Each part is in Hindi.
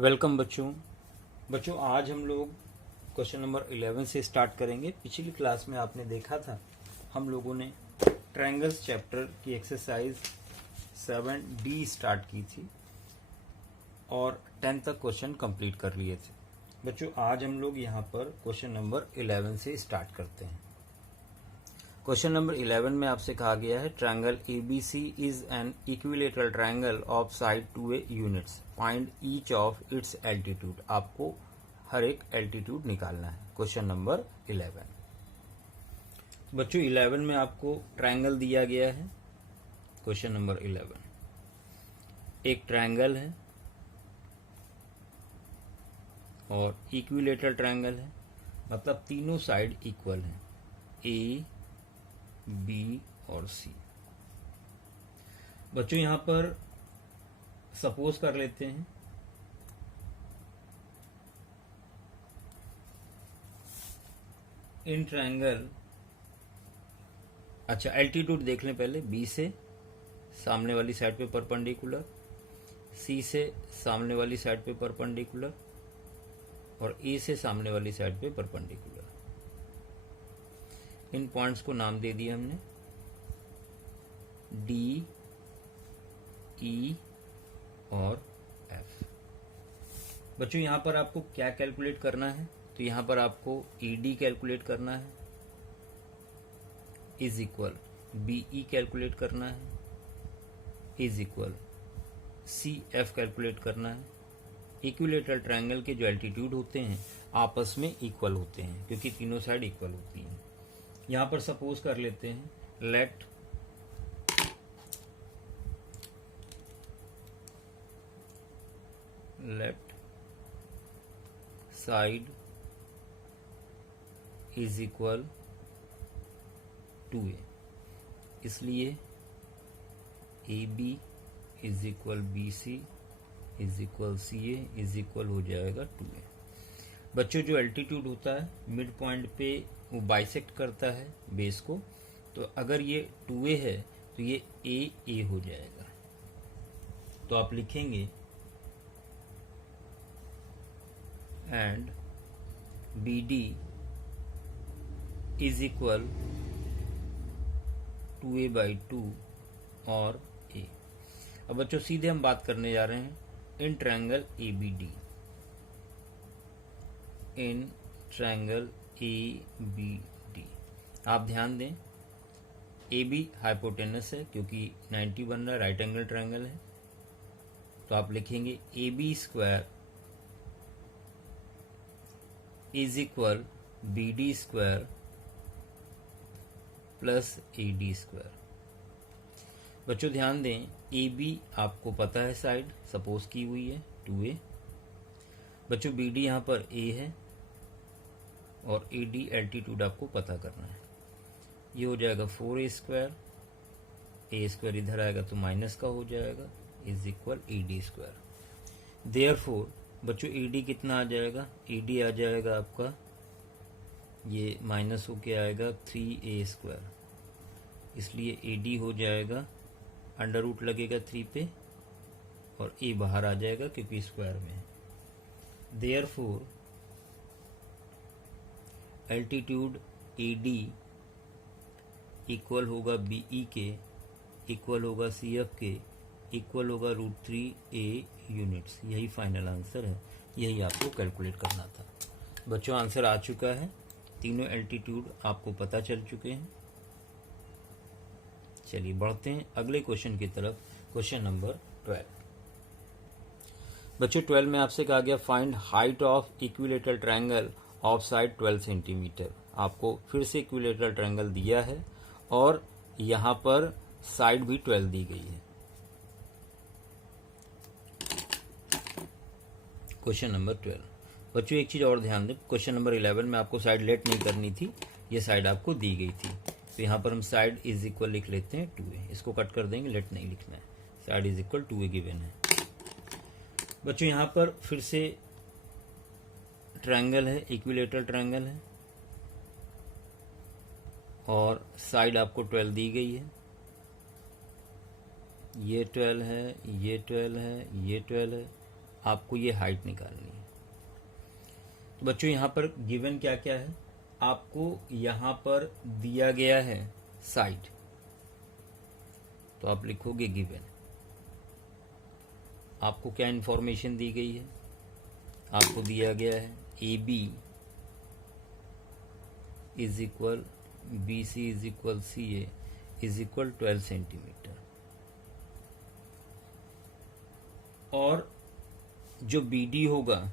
वेलकम बच्चों आज हम लोग क्वेश्चन नंबर 11 से स्टार्ट करेंगे। पिछली क्लास में आपने देखा था हम लोगों ने ट्रायंगल्स चैप्टर की एक्सरसाइज 7D स्टार्ट की थी और 10 तक क्वेश्चन कंप्लीट कर लिए थे। बच्चों आज हम लोग यहाँ पर क्वेश्चन नंबर 11 से स्टार्ट करते हैं। क्वेश्चन नंबर 11 में आपसे कहा गया है triangle ABC is an equilateral triangle of side 2a units, find each of its altitude. आपको हर एक एल्टीट्यूड निकालना है। क्वेश्चन नंबर 11 बच्चों 11 में आपको ट्रायंगल दिया गया है। क्वेश्चन नंबर 11 एक ट्रायंगल है और इक्विलेटरल ट्रायंगल है, मतलब तीनों साइड इक्वल हैं, A, B और C। बच्चों यहां पर सपोज कर लेते हैं इन ट्रायंगल, अच्छा एल्टीट्यूड देख लें पहले। B से सामने वाली साइड पे परपेंडिकुलर, C से सामने वाली साइड पे परपेंडिकुलर और A से सामने वाली साइड पे परपेंडिकुलर। इन पॉइंट्स को नाम दे दिया हमने D, E और F। बच्चों यहां पर आपको क्या कैलकुलेट करना है, तो यहां पर आपको ED कैलकुलेट करना है, इज इक्वल BE कैलकुलेट करना है, इज इक्वल CF कैलकुलेट करना है। इक्विलेटरल ट्रायंगल के जो एल्टीट्यूड होते हैं आपस में इक्वल होते हैं क्योंकि तीनों साइड इक्वल होती हैं। यहां पर सपोज कर लेते हैं late side is equal 2a, इसलिए AB is equal BC is equal CA is equal हो जाएगा 2a। बच्चों जो एल्टीट्यूड होता है मिड पॉइंट पे वो बाइसेक्ट करता है बेस को, तो अगर ये 2a है तो ये AA हो जाएगा। तो आप लिखेंगे and BD is equal 2a/2 और A। अब बच्चों सीधे हम बात करने जा रहे हैं in triangle ABD। In triangle ABD आप ध्यान दें AB हाइपोटेनस है क्योंकि 90 बन रहा है, राइट एंगल ट्रायंगल है, तो आप लिखेंगे AB square is equal BD square plus AD square. बच्चों ध्यान दें AB आपको पता है साइड सपोज की हुई है 2a। बच्चों BD यहाँ पर A है और AD एल्टीट्यूड आपको पता करना है। ये हो जाएगा 4a स्क्वायर, A स्क्वायर इधर आएगा तो माइनस का हो जाएगा, is equal AD square. Therefore बच्चों AD कितना आ जाएगा, AD आ जाएगा आपका ये माइनस होके आएगा 3a स्क्वायर, इसलिए AD हो जाएगा अंडर रूट लगेगा 3 पे और A बाहर आ जाएगा क्योंकि स्क्वायर में है। देयरफॉर एल्टीट्यूड AD इक्वल होगा BE के, इक्वल होगा CF के, इक्वल होगा √3a यूनिट्स। यही फाइनल आंसर है, यही आपको कैलकुलेट करना था। बच्चों आंसर आ चुका है, तीनों एल्टीट्यूड आपको पता चल चुके हैं। चलिए बढ़ते हैं अगले क्वेश्चन की तरफ। क्वेश्चन नंबर 12 बच्चों 12 में आपसे कहा गया find height of equilateral triangle of side 12 centimetre. आपको फिर से इक्विलेटरल ट्रायंगल दिया है और यहां पर साइड भी 12 दी गई है। क्वेश्चन नंबर 12 बच्चों एक चीज और ध्यान दें, क्वेश्चन नंबर 11 में आपको साइड लेट नहीं करनी थी, ये साइड आपको दी गई थी, तो यहाँ पर हम साइड इज इक्वल लिख लेते हैं 2a। इसको कट कर देंगे, लेट नहीं लिखना है, side is equal 2a given है। बच्चों यहाँ पर फिर से ट्रायंगल है, इक्विलेटरल ट्रायंगल है और साइड आपको 12 दी गई है। ये 12 है, ये 12 है, ये 12 है, आपको ये हाइट निकालनी है। तो बच्चों यहाँ पर गिवन क्या क्या है, आपको यहाँ पर दिया गया है साइड, तो आप लिखोगे गिवन। आपको क्या इंफॉर्मेशन दी गई है, आपको दिया गया है A B is equal B C is equal C A is equal 12 centimetre, और जो बी डी होगा,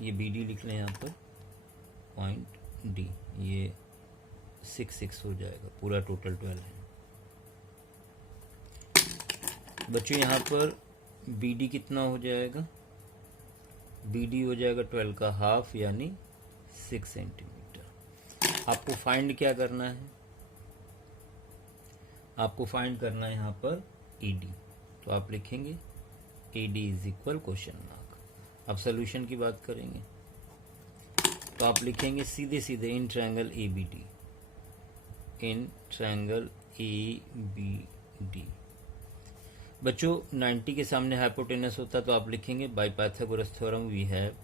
ये बी डी लिख लें यहाँ पर, पॉइंट डी, ये 6 हो जाएगा, पूरा टोटल 12 है। बच्चों यहाँ पर बी डी कितना हो जाएगा, बी डी हो जाएगा 12 का हाफ यानी 6 सेंटीमीटर। आपको फाइंड क्या करना है, आपको फाइंड करना है यहाँ पर ई डी, तो आप लिखेंगे A D is equal question mark. अब सोल्यूशन की बात करेंगे, तो आप लिखेंगे सीधे सीधे in triangle A B D, in triangle A B D. बच्चों 90 के सामने हाइपोटेनस होता तो आप लिखेंगे by Pythagoras theorem we have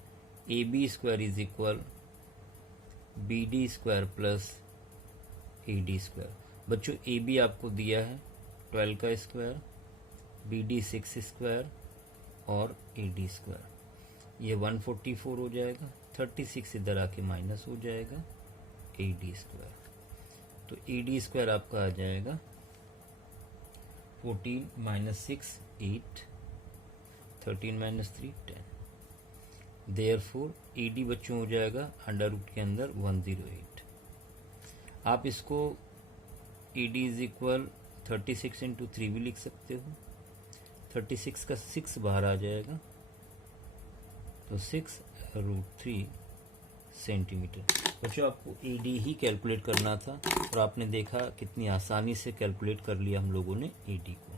A B square is equal B D square plus A D square. बच्चों ए बी आपको दिया है 12 का स्क्वायर, बी डी 6 स्क्वायर और ए डी स्क्वायर, ये 144 हो जाएगा, 36 इधर आके माइनस हो जाएगा ए डी स्क्वायर, तो ए डी स्क्वायर आपका आ जाएगा 14 minus 6 8, 13 minus 3 10। Therefore A D बच्चों हो जाएगा अंडर रूट के अंदर 108। आप इसको ए डी इज इक्वल 36 इंटू 3 भी लिख सकते हो, 36 का 6 बाहर आ जाएगा, तो 6√3 सेंटीमीटर। बच्चों आपको ए डी ही कैलकुलेट करना था और आपने देखा कितनी आसानी से कैलकुलेट कर लिया हम लोगों ने ए डी को।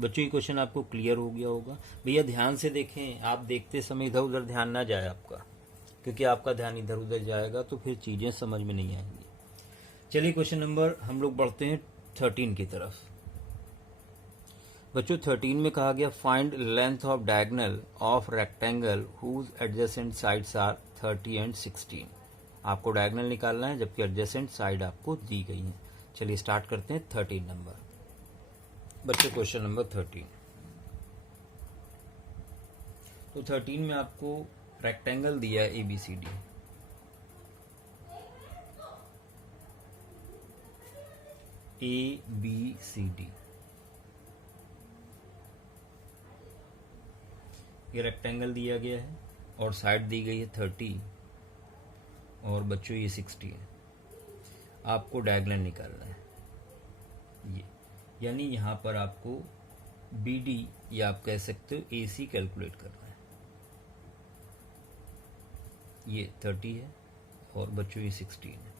बच्चों ये क्वेश्चन आपको क्लियर हो गया होगा। भैया ध्यान से देखें, आप देखते समय इधर उधर ध्यान ना जाए आपका, क्योंकि आपका ध्यान इधर उधर जाएगा तो फिर चीज़ें समझ में नहीं आएंगी। चलिए क्वेश्चन नंबर हम लोग बढ़ते हैं 13 की तरफ। बच्चों 13 में कहा गया find length of diagonal of rectangle whose adjacent sides are 30 and 16। आपको डायगोनल निकालना है जबकि एडजेसेंट साइड आपको दी गई है। चलिए स्टार्ट करते हैं 13 नंबर। बच्चों क्वेश्चन नंबर 13, तो 13 में आपको रेक्टेंगल दिया है ABCD, ABCD, ये रेक्टेंगल दिया गया है और साइड दी गई है 30 और बच्चों ये 60 है। आपको डायगोनल निकालना है, ये यानी यहाँ पर आपको BD या आप कह सकते हो AC कैलकुलेट करना है। ये 30 है और बच्चों ये 16 है।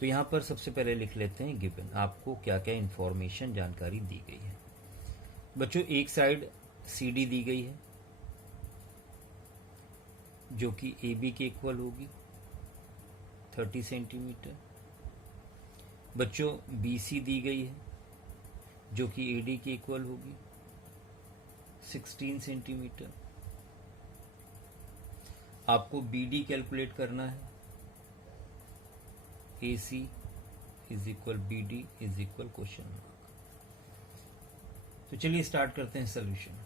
तो यहाँ पर सबसे पहले लिख लेते हैं गिवन, आपको क्या क्या इंफॉर्मेशन जानकारी दी गई है। बच्चों एक साइड CD दी गई है जो कि AB के इक्वल होगी 30 सेंटीमीटर। बच्चों BC दी गई है जो कि AD के इक्वल होगी 16 सेंटीमीटर। आपको BD कैलकुलेट करना है, AC is equal BD is equal question mark. तो चलिए स्टार्ट करते हैं सोल्यूशन।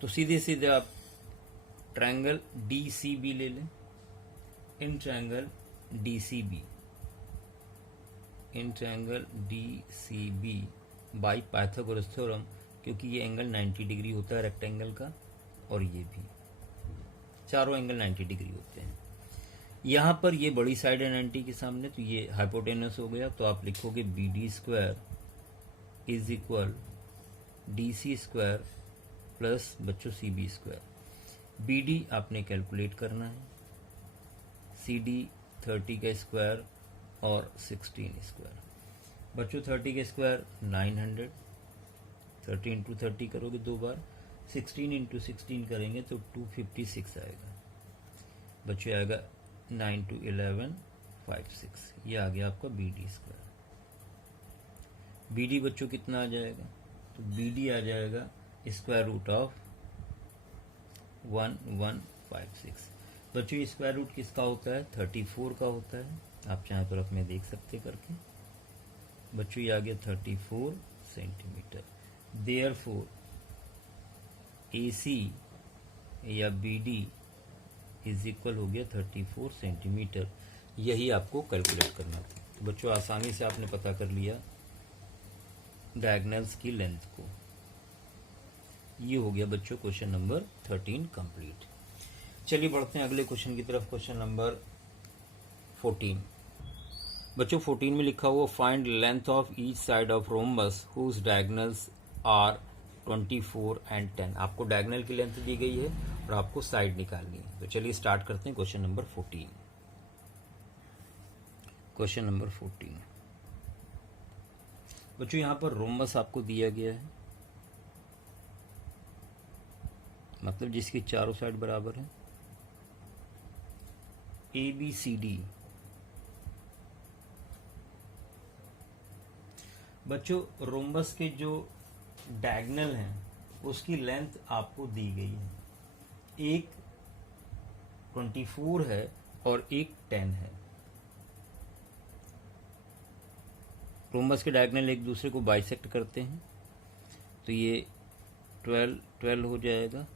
तो सीधे सीधे आप ट्रायंगल DCB ले लें, in triangle DCB, in triangle DCB bye Pythagoras theorem, क्योंकि ये एंगल 90 डिग्री होता है रेक्टेंगल का और ये भी, चारों एंगल 90 डिग्री होते हैं। यहाँ पर ये बड़ी साइड है 90 के सामने, तो ये हाइपोटेनस हो गया, तो आप लिखोगे BD square is equal DC square plus बच्चों CB स्क्वायर। BD आपने कैलकुलेट करना है, CD 30 का स्क्वायर और 16 स्क्वायर। बच्चों 30 का स्क्वायर 900, 30 इंटू 30 करोगे दो बार, 16 इंटू 16 करेंगे तो 256 आएगा। बच्चों आएगा 9 to 11 56, ये आ गया आपका BD स्क्वायर। BD बच्चों कितना आ जाएगा, तो तो BD आ जाएगा स्क्वायर रूट ऑफ 1156। बच्चों ये स्क्वायर रूट किसका होता है? 34 का होता है। आप चाहें तो रकमें देख सकते करके। बच्चों ये आ गया 34 सेंटीमीटर। देयरफॉर AC या BD इज इक्वल हो गया 34 सेंटीमीटर। यही आपको कैलकुलेट करना था। तो बच्चों आसानी से आपने पता कर लिया डायगोनल्स की लेंथ को। ये हो गया बच्चों क्वेश्चन नंबर 13 कंप्लीट। चलिए बढ़ते हैं अगले क्वेश्चन की तरफ। Question number 14। बच्चों 14 में लिखा हुआ find length of each side of rhombus whose diagonals are 24 and 10। आपको डायगोनल की लेंथ दी गई है और आपको साइड निकालनी है। तो चलिए स्टार्ट करते हैं क्वेश्चन नंबर 14। क्वेश्चन नंबर 14 बच्चों यहाँ पर रोम्बस आपको दिया गया है, मतलब जिसकी चारों साइड बराबर है। ABCD। बच्चों रोम्बस के जो डायगोनल हैं उसकी लेंथ आपको दी गई है। एक 24 है और एक 10 है। रोम्बस के डायगोनल एक दूसरे को बाइसेक्ट करते हैं, तो ये 12 हो जाएगा।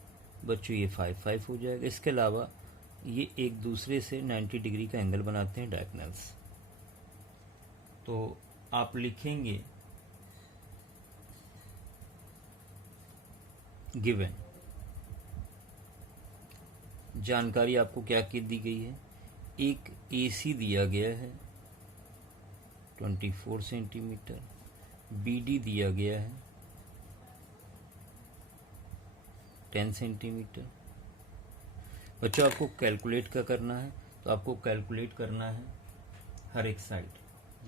बच्चों ये 5 हो जाएगा। इसके अलावा ये एक दूसरे से 90 डिग्री का एंगल बनाते हैं डायगोनल्स। तो आप लिखेंगे गिवन। जानकारी आपको क्या की दी गई है? एक AC दिया गया है 24 सेंटीमीटर, BD दिया गया है 10 सेंटीमीटर। बच्चों आपको कैलकुलेट क्या करना है? तो आपको कैलकुलेट करना है हर एक साइड,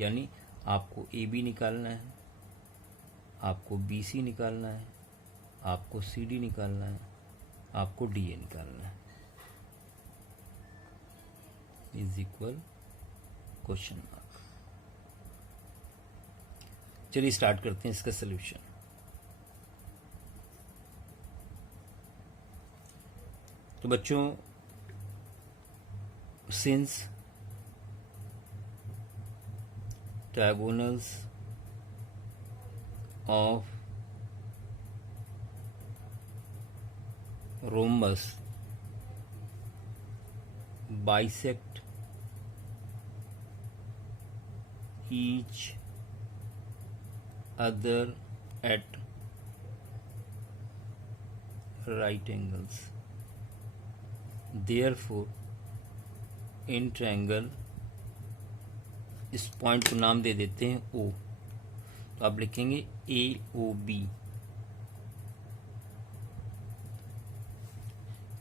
यानी आपको AB निकालना है, आपको BC निकालना है, आपको CD निकालना है, आपको DA निकालना है। Is equal question mark. चलिए स्टार्ट करते हैं इसका सलूशन। तो बच्चों since diagonals of rhombus bisect each other at right angles, therefore in triangle, इस पॉइंट को नाम दे देते हैं O। तो आप लिखेंगे AOB।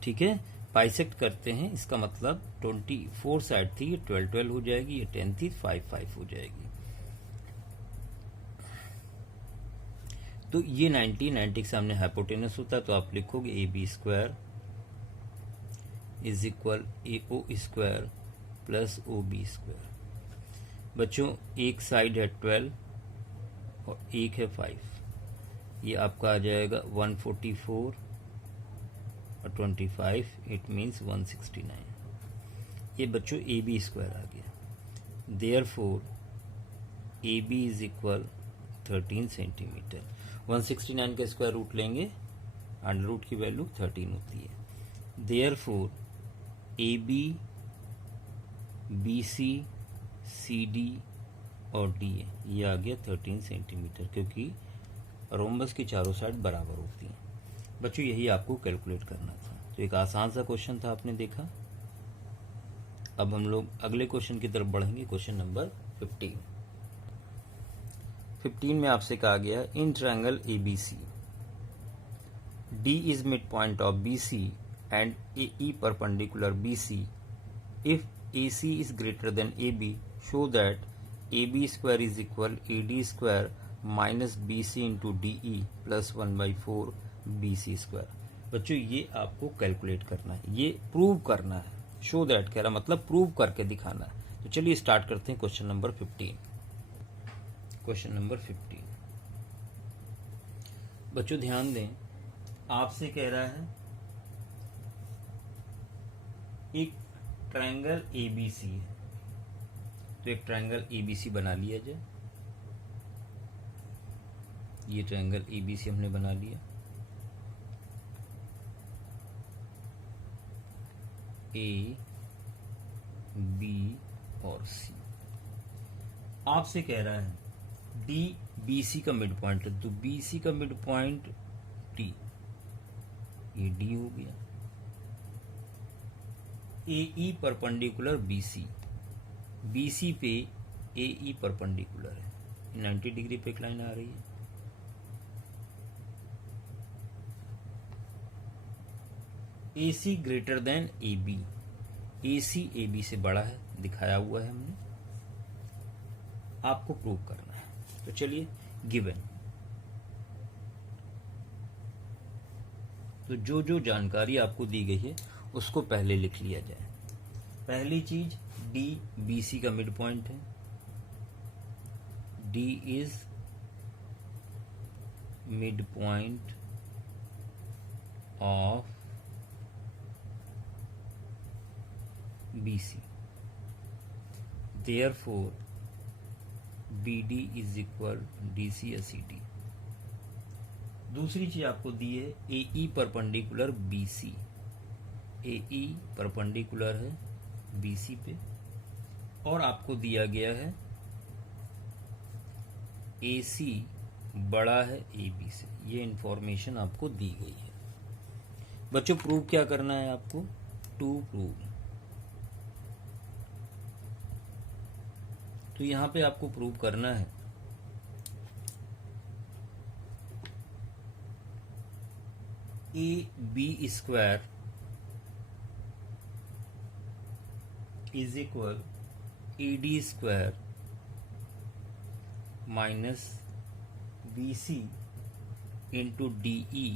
ठीक है, बाइसेक्ट करते हैं, इसका मतलब 24 साइड थी, ये 12 हो जाएगी, ये 10 थी, 5 हो जाएगी। तो ये 90 के सामने हाइपोटेनस होता है, तो आप लिखोगे AB square is equal AO square plus OB square. बच्चों एक साइड है 12 और एक है 5, ये आपका आ जाएगा 144 और 25, इट मीन्स 169। ये बच्चों AB स्क्वायर आ गया। Therefore AB is equal 13 centimetre. 169 का स्क्वायर रूट लेंगे, अंडर रूट की वैल्यू 13 होती है। देयरफॉर AB, BC, CD और DA ये आ गया 13 सेंटीमीटर, क्योंकि रोम्बस की चारों साइड बराबर होती हैं। बच्चों यही आपको कैलकुलेट करना था। तो एक आसान सा क्वेश्चन था, आपने देखा। अब हम लोग अगले क्वेश्चन की तरफ बढ़ेंगे। क्वेश्चन नंबर 15 में आपसे कहा गया in triangle ABC D is mid point of BC and AE perpendicular BC। If AC is greater than AB, show that AB square is equal AD square minus BC into DE plus 1/4 BC square। बच्चों ये आपको कैलकुलेट करना है, ये प्रूव करना है। शो दैट कह रहा मतलब प्रूव करके दिखाना है। तो चलिए स्टार्ट करते हैं क्वेश्चन नंबर 15। क्वेश्चन नंबर 15 बच्चों ध्यान दें, आपसे कह रहा है एक ट्रायंगल एबीसी है, तो एक ट्रायंगल एबीसी बना लिया जाए। ये ट्रायंगल एबीसी हमने बना लिया। ए, बी और सी। आपसे कह रहा है डी बीसी का मिड पॉइंट है, तो बीसी का मिड पॉइंट डी, ये डी हो गया। ए ई परपेंडिकुलर बीसी, बीसी पे ए ई परपेंडिकुलर है, 90 डिग्री पे एक लाइन आ रही है। A C greater than A B, A C A B से बड़ा है, दिखाया हुआ है हमने, आपको प्रूव करना है। तो चलिए गिवन, तो जो जो जानकारी आपको दी गई है उसको पहले लिख लिया जाए। पहली चीज, डी बी सी का मिड पॉइंट है, D is mid point of BC, therefore BD is equal DC या CD। दूसरी चीज आपको दी है AE perpendicular BC, AE perpendicular है BC पे, और आपको दिया गया है AC बड़ा है AB से। ये इंफॉर्मेशन आपको दी गई है। बच्चों प्रूव क्या करना है आपको? To prove. तो यहां पे आपको प्रूव करना है A B square is equal A D square minus B C into D E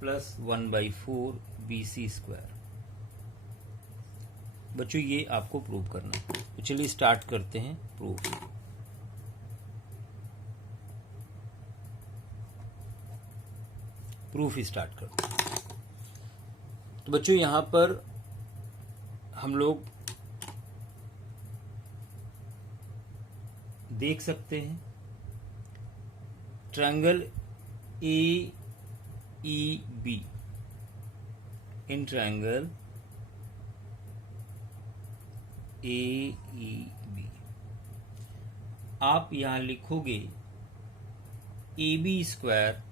plus 1/4 B C square. बच्चों ये आपको प्रूव करना है। तो चलिए स्टार्ट करते हैं प्रूफ। प्रूफ स्टार्ट करते हैं। तो बच्चों यहां पर हम लोग देख सकते हैं triangle A E B, in triangle A E B आप यहां लिखोगे A B square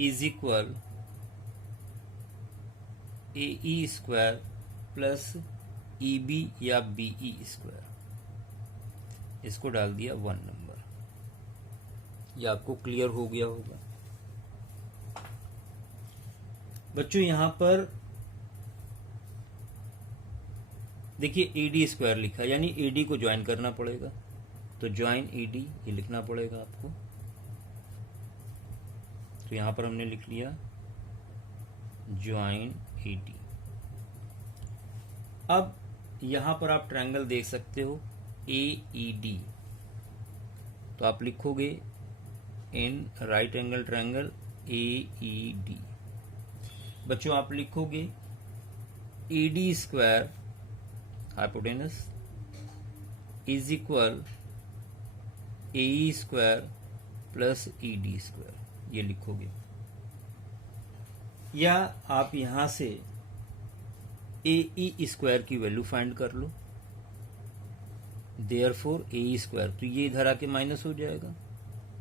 is equal A E square plus E B या बी ई स्क्वायर। इसको डाल दिया 1 नंबर। ये आपको क्लियर हो गया होगा। बच्चों यहां पर देखिए ए डी स्क्वायर लिखा, यानी ए डी को ज्वाइन करना पड़ेगा। तो ज्वाइन ए डी ये लिखना पड़ेगा आपको। तो यहां पर हमने लिख लिया ज्वाइन ए डी। अब यहां पर आप ट्रायंगल देख सकते हो ए ई डी, तो आप लिखोगे in right angle triangle A E D. बच्चों आप लिखोगे A D square hypotenuse is equal A E square plus E D square, ये लिखोगे। या आप यहां से ए ई स्क्वायर की वैल्यू फाइंड कर लो। देयरफॉर ए ई स्क्वायर, तो ये इधर आके माइनस हो जाएगा।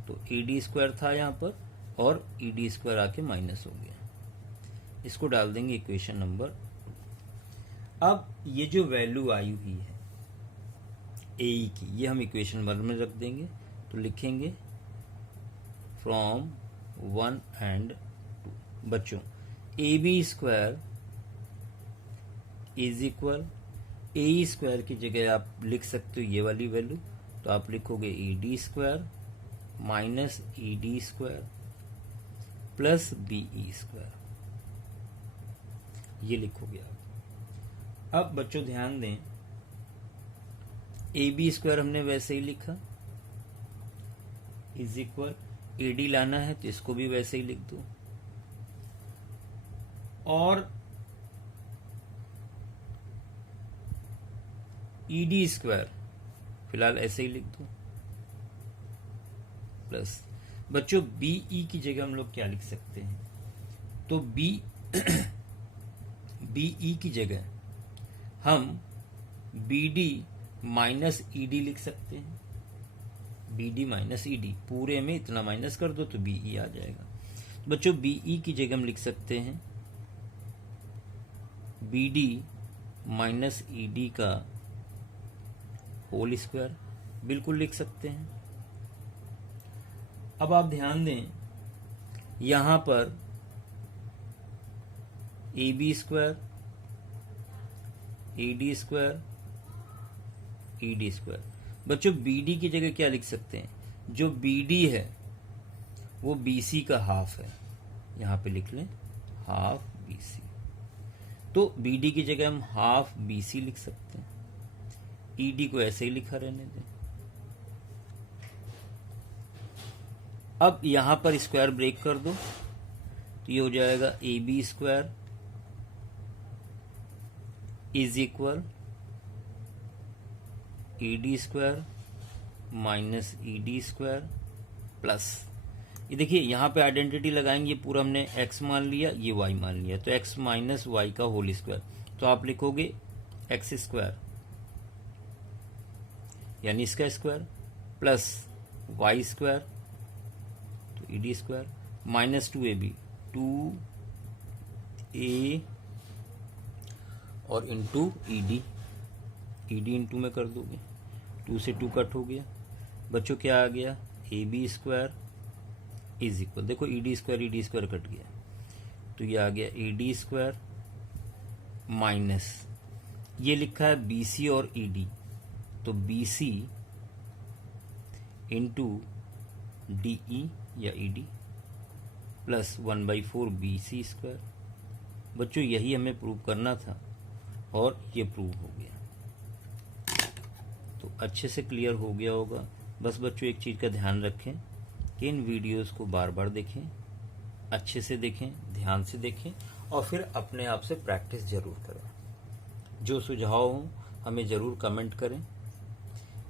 तो ए डी स्क्वायर था यहां पर और ई डी स्क्वायर आके माइनस हो गया। इसको डाल देंगे इक्वेशन नंबर। अब ये जो वैल्यू आई हुई है ए ई की, ये हम इक्वेशन 1 में रख देंगे। तो लिखेंगे फ्रॉम 1 and 2। बच्चों A B square is equal A E square की जगह आप लिख सकते हो ये वाली वैल्यू। तो आप लिखोगे A D square minus E D square plus B E square, ये लिखोगे आप। अब बच्चों ध्यान दें, ए बी स्क्वायर हमने वैसे ही लिखा, इज इक्वल AD लाना है तो इसको भी वैसे ही लिख दो, और ED स्क्वायर फिलहाल ऐसे ही लिख दो, प्लस बच्चों BE की जगह हम लोग क्या लिख सकते हैं, तो BE की जगह हम BD माइनस ED लिख सकते हैं। BD माइनस ED, पूरे में इतना माइनस कर दो तो BE आ जाएगा। तो बच्चों BE की जगह हम लिख सकते हैं BD माइनस ED का होल स्क्वायर, बिल्कुल लिख सकते हैं। अब आप ध्यान दें, यहां पर AB square, AD square, ED square. बच्चों BD की जगह क्या लिख सकते हैं, जो BD है वो BC का हाफ है, यहां पे लिख लें हाफ BC, तो BD की जगह हम हाफ BC लिख सकते हैं। ED को ऐसे ही लिखा रहने दें। अब यहां पर स्क्वायर ब्रेक कर दो तो ये हो जाएगा AB square is equal AD square minus ED square plus, ये देखिए यहां पे आइडेंटिटी लगाएंगे, ये पूरा हमने x मान लिया, ये y मान लिया, तो x माइनस वाई का होल स्क्वायर, तो आप लिखोगे x स्क्वायर यानी इसका स्क्वायर प्लस y स्क्वायर तो ED square minus 2AB 2A और इंटू ED इंटू में कर दोगे, 2 से 2 कट हो गया। बच्चों क्या आ गया, AB स्क्वायर इज इक्वल, देखो ED स्क्वायर कट गया, तो ये आ गया AD स्क्वायर माइनस, ये लिखा है BC और ED, तो BC इंटू DE या ED प्लस 1/4 BC स्क्वायर। बच्चों यही हमें प्रूव करना था और ये प्रूव हो गया, तो अच्छे से क्लियर हो गया होगा। बस बच्चों एक चीज़ का ध्यान रखें कि इन वीडियोस को बार बार देखें, अच्छे से देखें, ध्यान से देखें और फिर अपने आप से प्रैक्टिस जरूर करें। जो सुझाव हो हमें ज़रूर कमेंट करें।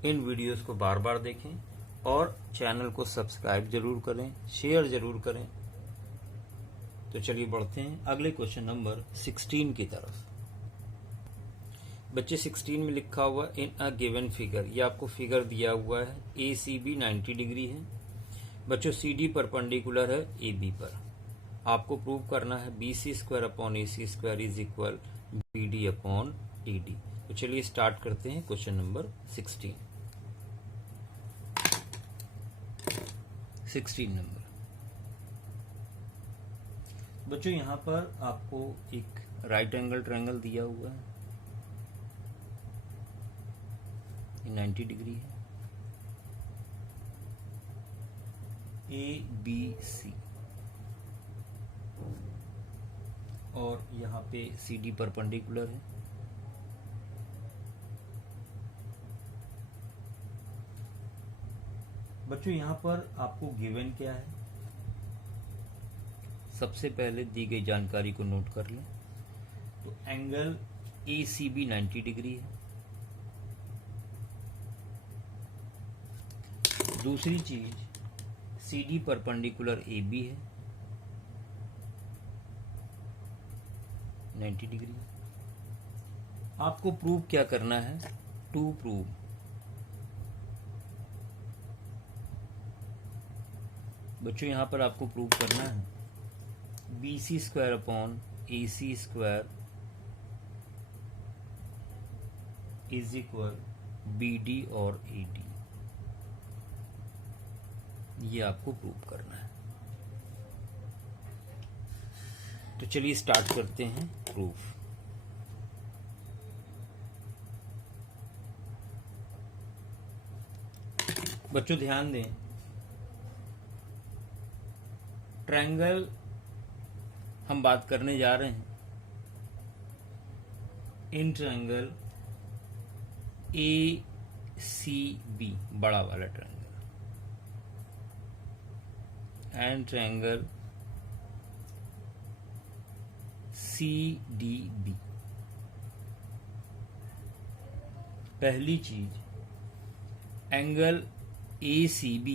इन वीडियोस को बार बार देखें और चैनल को सब्सक्राइब जरूर करें, शेयर जरूर करें। तो चलिए बढ़ते हैं अगले क्वेश्चन नंबर 16 की तरफ। बच्चे 16 में लिखा हुआ इन अ गिवन फिगर, ये आपको फिगर दिया हुआ है, ACB 90 डिग्री है। बच्चों CD परपेंडिकुलर है AB पर, आपको प्रूव करना है BC square upon AC square is equal BD upon ED। तो चलिए स्टार्ट करते हैं क्वेश्चन नंबर 16 नंबर। बच्चों यहां पर आपको एक राइट एंगल ट्रायंगल दिया हुआ है, 90 डिग्री है, ABC और यहाँ पे CD परपेंडिकुलर है। बच्चों यहाँ पर आपको गिवन क्या है, सबसे पहले दी गई जानकारी को नोट कर लें। तो एंगल ACB 90 डिग्री है। दूसरी चीज CD परपेंडिकुलर AB है 90 डिग्री। आपको प्रूव क्या करना है, टू प्रूव बच्चों यहां पर आपको प्रूव करना है BC square upon AC square is equal BD और AD, ये आपको प्रूव करना है। तो चलिए स्टार्ट करते हैं प्रूफ। बच्चों ध्यान दें, ट्रायंगल हम बात करने जा रहे हैं इन ट्रायंगल ACB, बड़ा वाला ट्रायंगल। And triangle CDB। पहली चीज, एंगल ACB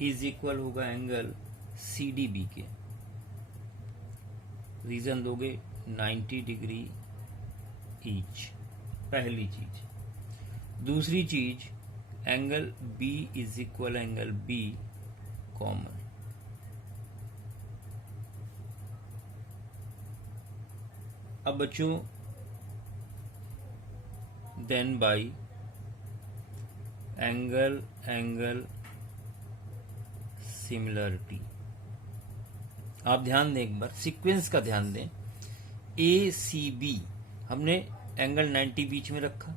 इज इक्वल होगा एंगल CDB के। रीजन दोगे 90 डिग्री ईच, पहली चीज। दूसरी चीज, angle B is equal angle B common. अब बच्चों देन बाई एंगल सिमिलरिटी। आप ध्यान दें, एक बार सीक्वेंस का ध्यान दें। ACB हमने एंगल 90 बीच में रखा,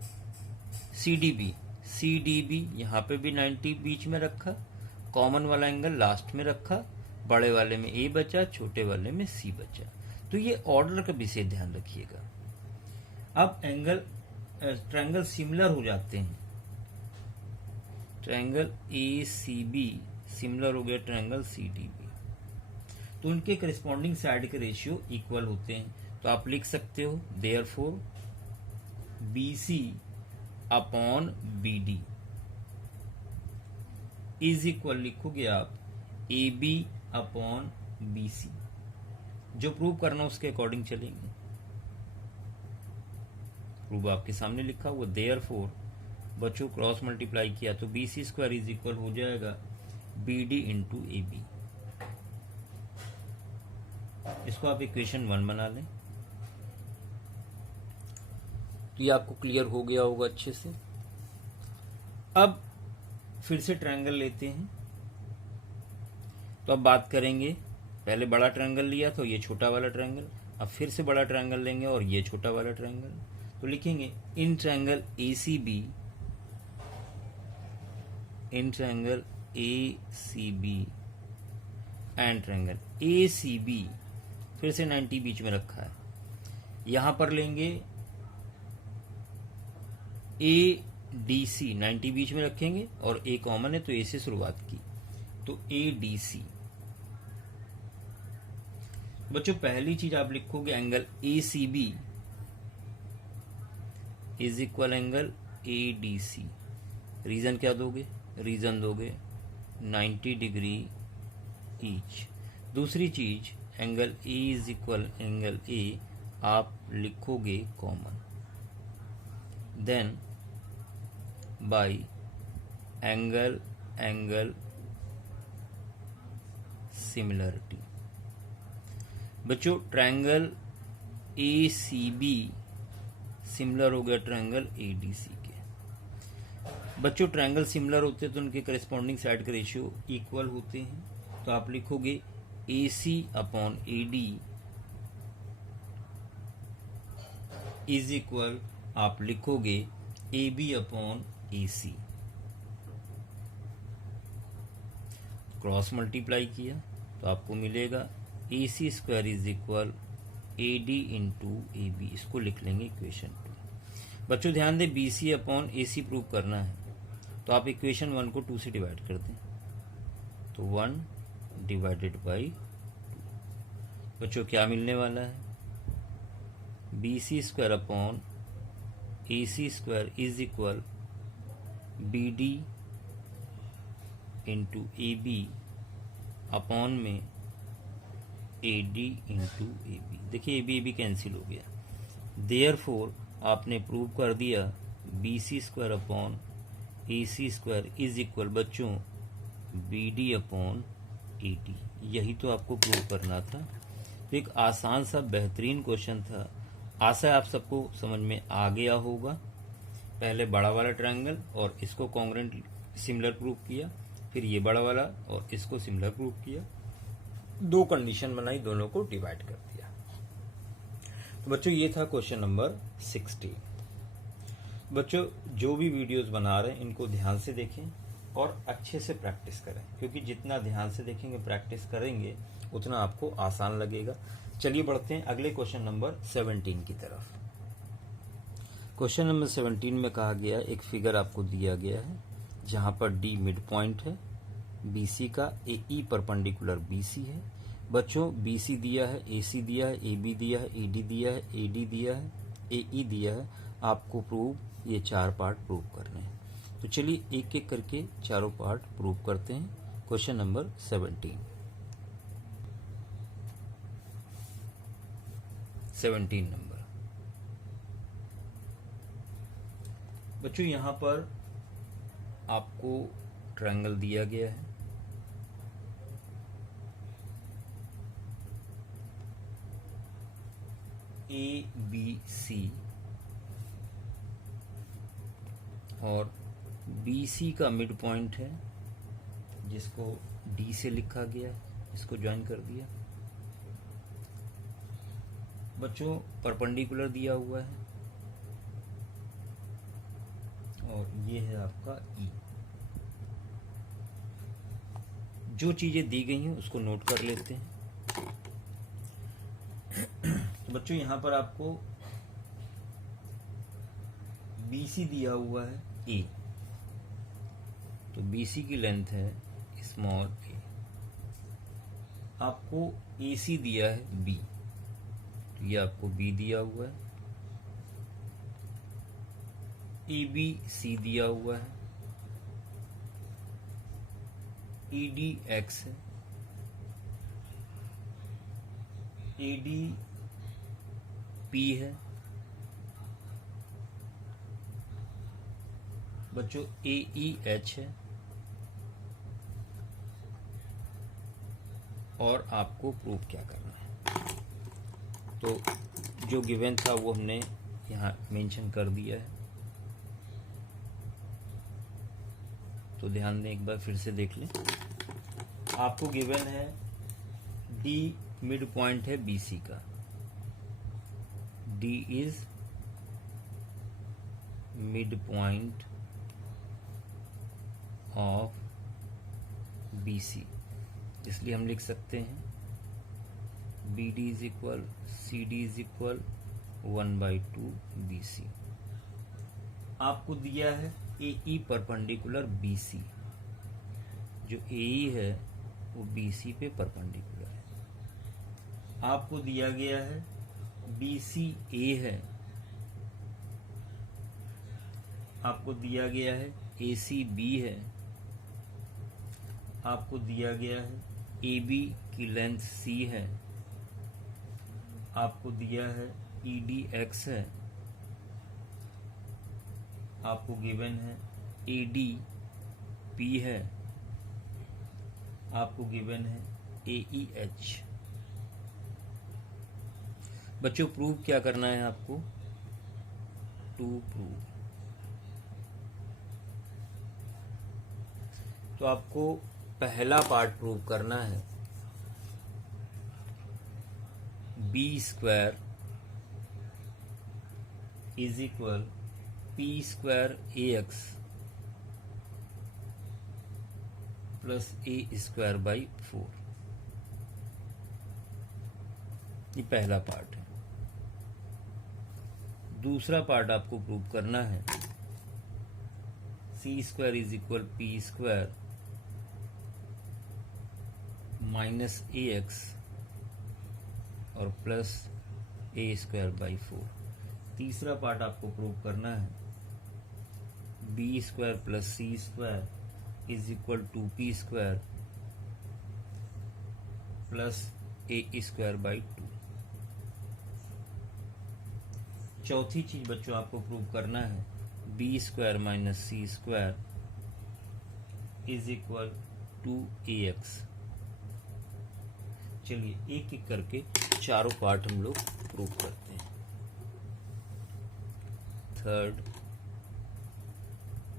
CDB यहां पे भी 90 बीच में रखा, कॉमन वाला एंगल लास्ट में रखा, बड़े वाले में A बचा, छोटे वाले में C बचा। तो ये ऑर्डर का विशेष ध्यान रखिएगा। अब ट्रायंगल सिमिलर हो जाते हैं। ट्रायंगल ACB सिमिलर हो गया ट्रायंगल CDB, तो उनके करिस्पॉन्डिंग साइड के रेशियो इक्वल होते हैं। तो आप लिख सकते हो therefore BC upon BD is equal, लिखोगे आप AB अपॉन BC। जो प्रूव करना उसके अकॉर्डिंग चलेंगे। प्रूव आपके सामने लिखा हुआ, देयरफॉर बच्चों क्रॉस मल्टीप्लाई किया तो BC स्क्वायर इज इक्वल हो जाएगा BD इंटू AB। इसको आप इक्वेशन 1 बना लें। तो ये आपको क्लियर हो गया होगा अच्छे से। अब फिर से ट्रायंगल लेते हैं। तो अब बात करेंगे, पहले बड़ा ट्रायंगल लिया तो ये छोटा वाला ट्रायंगल, अब फिर से बड़ा ट्रायंगल लेंगे और ये छोटा वाला ट्रायंगल। तो लिखेंगे in triangle ACB and triangle ACB फिर से 90 बीच में रखा है। यहां पर लेंगे ADC, 90 बीच में रखेंगे और A कॉमन है तो A से शुरुआत की, तो ADC। बच्चों पहली चीज आप लिखोगे angle ACB is equal angle ADC। Reason क्या दोगे? रीजन दोगे 90 डिग्री ईच। दूसरी चीज angle A is equal angle A आप लिखोगे common, then by angle similarity. बच्चों ट्रायंगल ACB सिमिलर हो गया ट्रायंगल ADC के। बच्चों ट्रायंगल सिमिलर होते हैं तो उनके करेस्पॉन्डिंग साइड के रेशियो इक्वल होते हैं। तो आप लिखोगे AC upon AD is equal, आप लिखोगे AB upon AC। Cross multiply किया तो आपको मिलेगा AC square is equal AD into AB। इसको लिख लेंगे इक्वेशन 2। बच्चों ध्यान दें BC अपॉन AC प्रूव करना है तो आप इक्वेशन 1 को 2 से डिवाइड कर दें, तो 1 डिवाइडेड बाई 2। बच्चों क्या मिलने वाला है? BC square upon AC square is equal BD into AB upon में AD इंटू AB। देखिए AB कैंसिल हो गया। देयरफॉर आपने प्रूव कर दिया BC square upon AC square is equal बच्चों BD अपॉन AD। यही तो आपको प्रूव करना था। तो एक आसान सा बेहतरीन क्वेश्चन था। आशा है आप सबको समझ में आ गया होगा। पहले बड़ा वाला ट्रायंगल और इसको कॉन्ग्रुएंट सिमिलर प्रूव किया, फिर ये बड़ा वाला और इसको सिमिलर प्रूव किया, 2 कंडीशन बनाई, दोनों को डिवाइड कर दिया। तो बच्चों ये था क्वेश्चन नंबर 16। बच्चों जो भी वीडियोस बना रहे हैं इनको ध्यान से देखें और अच्छे से प्रैक्टिस करें, क्योंकि जितना ध्यान से देखेंगे प्रैक्टिस करेंगे उतना आपको आसान लगेगा। चलिए बढ़ते हैं अगले क्वेश्चन नंबर 17 की तरफ। क्वेश्चन नंबर 17 में कहा गया एक फिगर आपको दिया गया है जहां पर D मिड पॉइंट है BC का AE परपेंडिकुलर BC है। बच्चों BC दिया है, AC दिया है, AB दिया है, ED दिया है, AD दिया है, AE दिया है। आपको प्रूव ये 4 पार्ट प्रूव करने हैं। तो चलिए एक एक करके चारों पार्ट प्रूव करते हैं। Question number 17 number. बच्चों यहाँ पर आपको ट्रायंगल दिया गया है। ABC और BC का मिड पॉइंट है, जिसको D से लिखा गया, इसको ज्वाइन कर दिया। बच्चों परपेंडिकुलर दिया हुआ है और ये है आपका E। जो चीजें दी गई हैं उसको नोट कर लेते हैं। तो बच्चों यहाँ पर आपको BC दिया हुआ है A, तो BC की लेंथ है स्मॉल a। आपको AC दिया है B, तो ये आपको B दिया हुआ है। ABC दिया हुआ है, ED X है, AD P है। बच्चों AE H है और आपको प्रूव क्या करना है। तो जो गिवन था वो हमने यहाँ मेंशन कर दिया है। तो ध्यान दें, एक बार फिर से देख लें। आपको गिवन है D मिड पॉइंट है BC का, D is mid point of BC, इसलिए हम लिख सकते हैं BD is equal CD is equal 1/2 BC। आपको दिया है AE परपेंडिकुलर BC, जो AE है वो BC पे परपेंडिकुलर है। आपको दिया गया है BCA है, आपको दिया गया है ACB है, आपको दिया गया है AB की लेंथ C है, आपको दिया है EDX है, आपको गिवन है ADP है, आपको गिवन है AEH। बच्चों प्रूव क्या करना है आपको? To prove. तो आपको पहला पार्ट प्रूव करना है, B² is equal P² AX plus A²/4। ये पहला पार्ट है। दूसरा पार्ट आपको प्रूव करना है, C² is equal P² minus AX और प्लस A²/4। तीसरा पार्ट आपको प्रूव करना है, B² plus C² is equal 2P² plus A²/2। चौथी चीज बच्चों आपको प्रूव करना है, B² minus C² is equal 2AX। चलिए एक एक करके चारों पार्ट हम लोग प्रूव करते हैं। थर्ड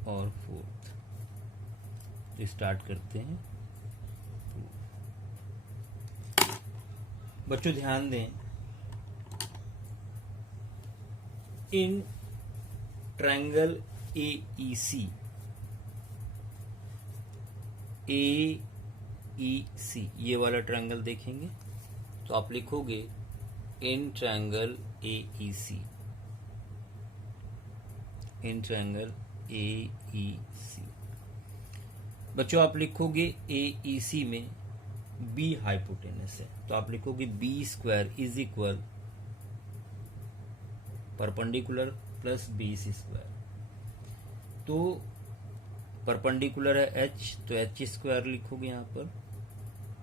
और फोर्थ स्टार्ट करते हैं। बच्चों ध्यान दें, इन ट्रायंगल AEC ये वाला ट्रायंगल देखेंगे तो आप लिखोगे in triangle AEC, in triangle AEC। बच्चों आप लिखोगे AEC में B हाइपोटेनस है, तो आप लिखोगे B square is equal perpendicular plus BC square. तो परपेंडिकुलर है H, तो H स्क्वायर लिखोगे यहाँ पर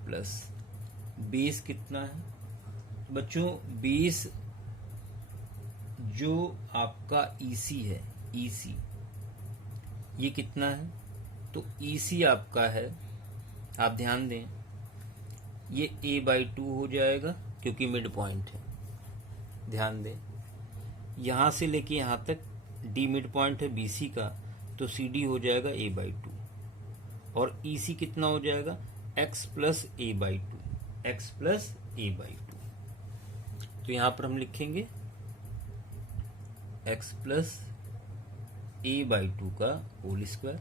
प्लस बेस कितना है बच्चों, बेस जो आपका EC है, EC ये कितना है, तो EC आपका है, आप ध्यान दें ये a/2 हो जाएगा क्योंकि मिड पॉइंट है। ध्यान दें यहां से लेके यहां तक D मिड पॉइंट है BC का, तो CD हो जाएगा a/2 और EC कितना हो जाएगा x plus a/2, x plus a/2। तो यहां पर हम लिखेंगे x प्लस a/2 का होल स्क्वायर।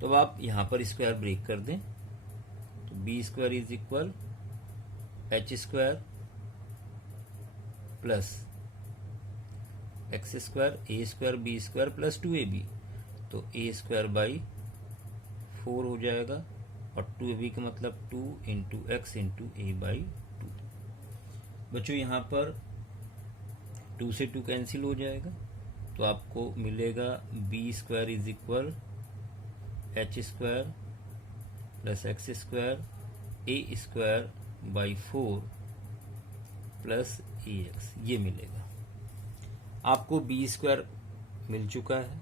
तो अब आप यहां पर स्क्वायर ब्रेक कर दें, तो B square is equal H square plus X square A square B square plus 2ab, तो a स्क्वायर बाई 4 हो जाएगा और 2ab का मतलब 2 इंटू एक्स इंटू a/2। बच्चों यहाँ पर 2 से 2 कैंसिल हो जाएगा, तो आपको मिलेगा B square is equal H square plus X square A square by 4 plus AX, ये मिलेगा। आपको बी स्क्वायर मिल चुका है,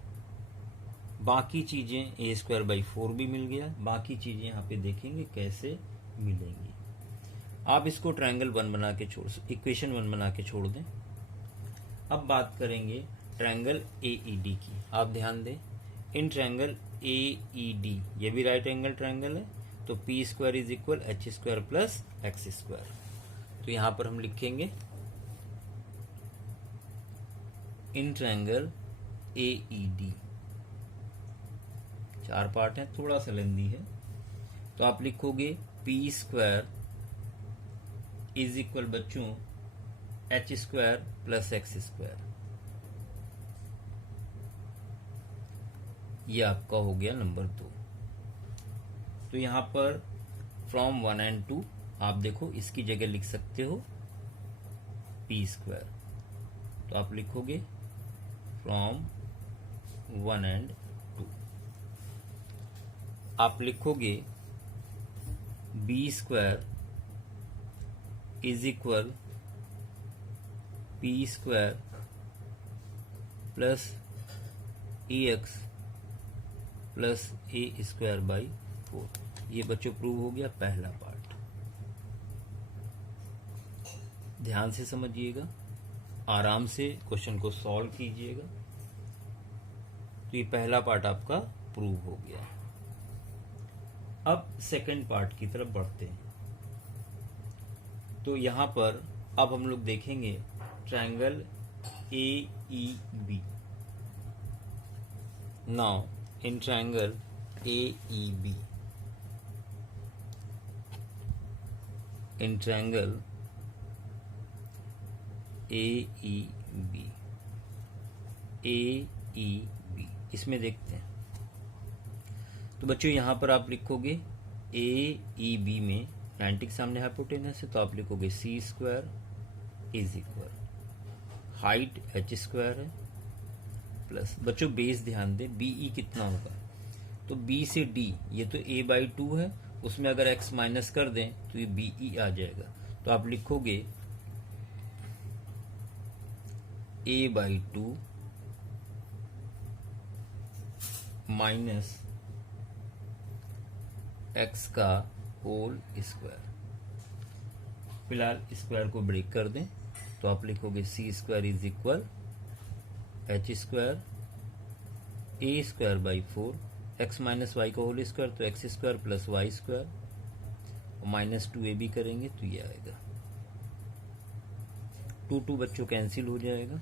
बाकी चीजें a स्क्वायर बाई 4 भी मिल गया, बाकी चीजें यहाँ पे देखेंगे कैसे मिलेंगी। आप इसको ट्रायंगल 1 बना के इक्वेशन 1 बना के छोड़ दें। अब बात करेंगे ट्रायंगल AED की। आप ध्यान दें इन ट्रायंगल AED, ये भी राइट एंगल ट्रायंगल है, तो P square is equal H square plus X square. तो यहां पर हम लिखेंगे इन ट्रायंगल AED, 4 पार्ट है, थोड़ा सा लेंदी है, तो आप लिखोगे पी स्क्वायर इज इक्वल बच्चों H square plus X square. ये आपका हो गया नंबर 2। तो यहां पर फ्रॉम 1 and 2 आप देखो इसकी जगह लिख सकते हो पी स्क्वायर, तो आप लिखोगे फ्रॉम 1 and 2 आप लिखोगे B square is equal P square plus AX plus A square by 4। ये बच्चों प्रूव हो गया पहला पार्ट। ध्यान से समझिएगा, आराम से क्वेश्चन को सॉल्व कीजिएगा। तो ये पहला पार्ट आपका प्रूव हो गया। अब सेकंड पार्ट की तरफ बढ़ते हैं। तो यहां पर अब हम लोग देखेंगे triangle AEB। Now in triangle AEB, in triangle AEB, इसमें देखते हैं। तो बच्चों यहां पर आप लिखोगे AEB में 90 के सामने हाइपोटेनस है, तो आप लिखोगे C square is equal height H square है प्लस बच्चों बेस ध्यान दें BE कितना होगा, तो B से D ये तो a/2 है, उसमें अगर x माइनस कर दें तो ये BE आ जाएगा। तो आप लिखोगे a/2 माइनस x का होल स्क्वायर। फिलहाल स्क्वायर को ब्रेक कर दें, तो आप लिखोगे C square is equal H square A square by 4, X minus Y का होल स्क्वायर, तो X square plus Y square और माइनस 2ab करेंगे तो ये आएगा 2 बच्चों कैंसिल हो जाएगा,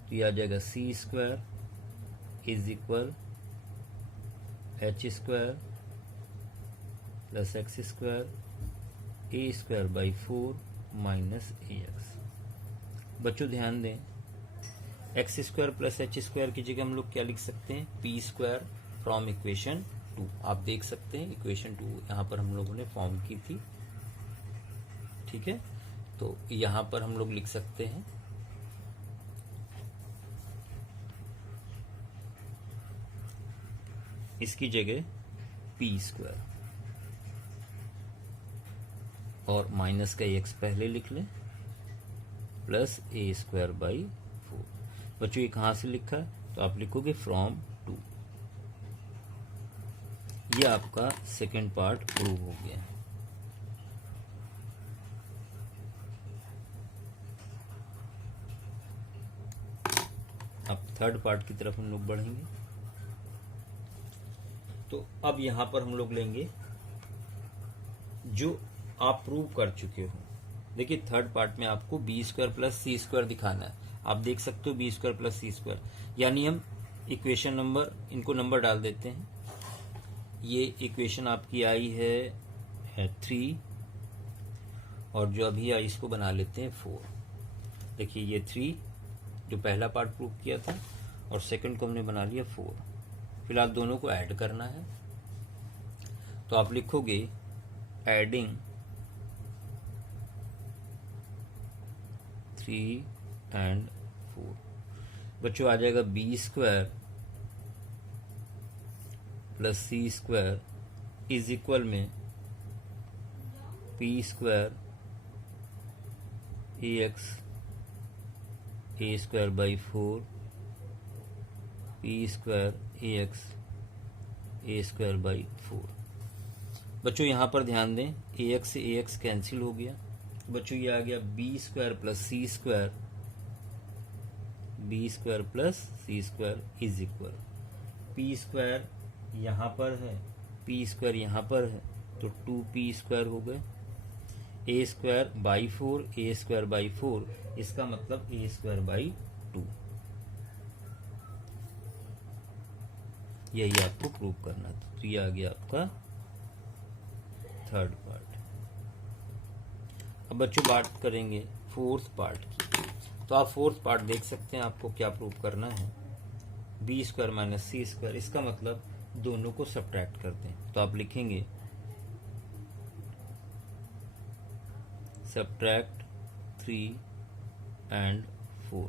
तो ये आ जाएगा C square is equal H square plus X square A square by 4 minus AX। बच्चों ध्यान दें X square plus H square की जगह हम लोग क्या लिख सकते हैं, पी स्क्वायर फ्रॉम इक्वेशन 2 आप देख सकते हैं, इक्वेशन 2 यहाँ पर हम लोगों ने फॉर्म की थी। ठीक है, तो यहाँ पर हम लोग लिख सकते हैं इसकी जगह p² और माइनस का x पहले लिख लें प्लस a²/4। बच्चों ये कहाँ से लिखा है, तो आप लिखोगे फ्रॉम 2। ये आपका सेकेंड पार्ट प्रूव हो गया। अब थर्ड पार्ट की तरफ हम लोग बढ़ेंगे। तो अब यहां पर हम लोग लेंगे जो आप प्रूव कर चुके हो। देखिए थर्ड पार्ट में आपको b² प्लस c² दिखाना है। आप देख सकते हो b² प्लस c², यानी हम इक्वेशन नंबर, इनको नंबर डाल देते हैं। ये इक्वेशन आपकी आई है 3 और जो अभी आई इसको बना लेते हैं 4। देखिए ये 3 जो पहला पार्ट प्रूव किया था और सेकंड को हमने बना लिया 4। फिलहाल दोनों को ऐड करना है, तो आप लिखोगे एडिंग 3 and 4। बच्चों आ जाएगा b² plus c² is equal में p² ax a²/4 p² ax a²/4। बच्चों यहाँ पर ध्यान दें ax से ax कैंसिल हो गया। बच्चों ये आ गया b² plus c² b² plus c² is equal p² यहाँ पर है, p² यहाँ पर है, तो 2p² हो गए a²/4 a²/4 इसका मतलब a²/2। यही आपको प्रूव करना था। तो ये आ गया आपका थर्ड पार्ट। अब बच्चों बात करेंगे फोर्थ पार्ट की। तो आप फोर्थ पार्ट देख सकते हैं, आपको क्या प्रूव करना है, b² माइनस c²। इसका मतलब दोनों को सब्ट्रैक्ट करते हैं, तो आप लिखेंगे सब्ट्रैक्ट 3 and 4।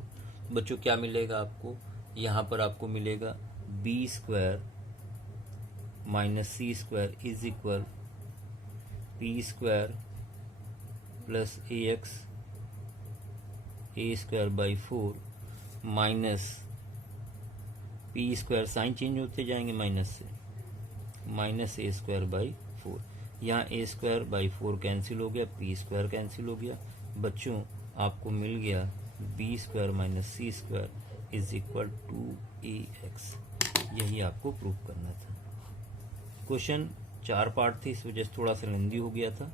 बच्चों क्या मिलेगा आपको, यहाँ पर आपको मिलेगा b² minus c² is equal p² plus ax a²/4 minus p² sign change होते जाएंगे माइनस से, माइनस a²/4। यहाँ a²/4 कैंसिल हो गया, p² कैंसिल हो गया। बच्चों आपको मिल गया b² minus c² is equal 2ax। यही आपको प्रूव करना था। क्वेश्चन 4 पार्ट थी, इस वजह से थोड़ा सा लेंदी हो गया था।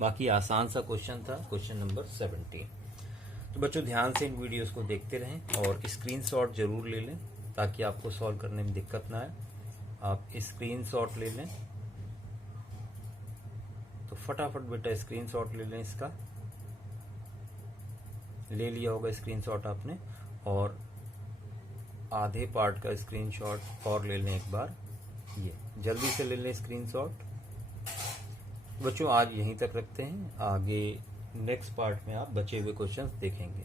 बाकी आसान सा क्वेश्चन था, क्वेश्चन नंबर 17। तो बच्चों ध्यान से इन वीडियोस को देखते रहें और स्क्रीनशॉट जरूर ले लें ताकि आपको सॉल्व करने में दिक्कत ना आए। आप स्क्रीनशॉट ले लें, तो फटाफट बेटा स्क्रीनशॉट ले लें। इसका ले लिया होगा स्क्रीनशॉट आपने, और आधे पार्ट का स्क्रीनशॉट और ले लें एक बार। ये जल्दी से ले लें स्क्रीनशॉट। बच्चों आज यहीं तक रखते हैं, आगे नेक्स्ट पार्ट में आप बचे हुए क्वेश्चंस देखेंगे।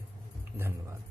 धन्यवाद।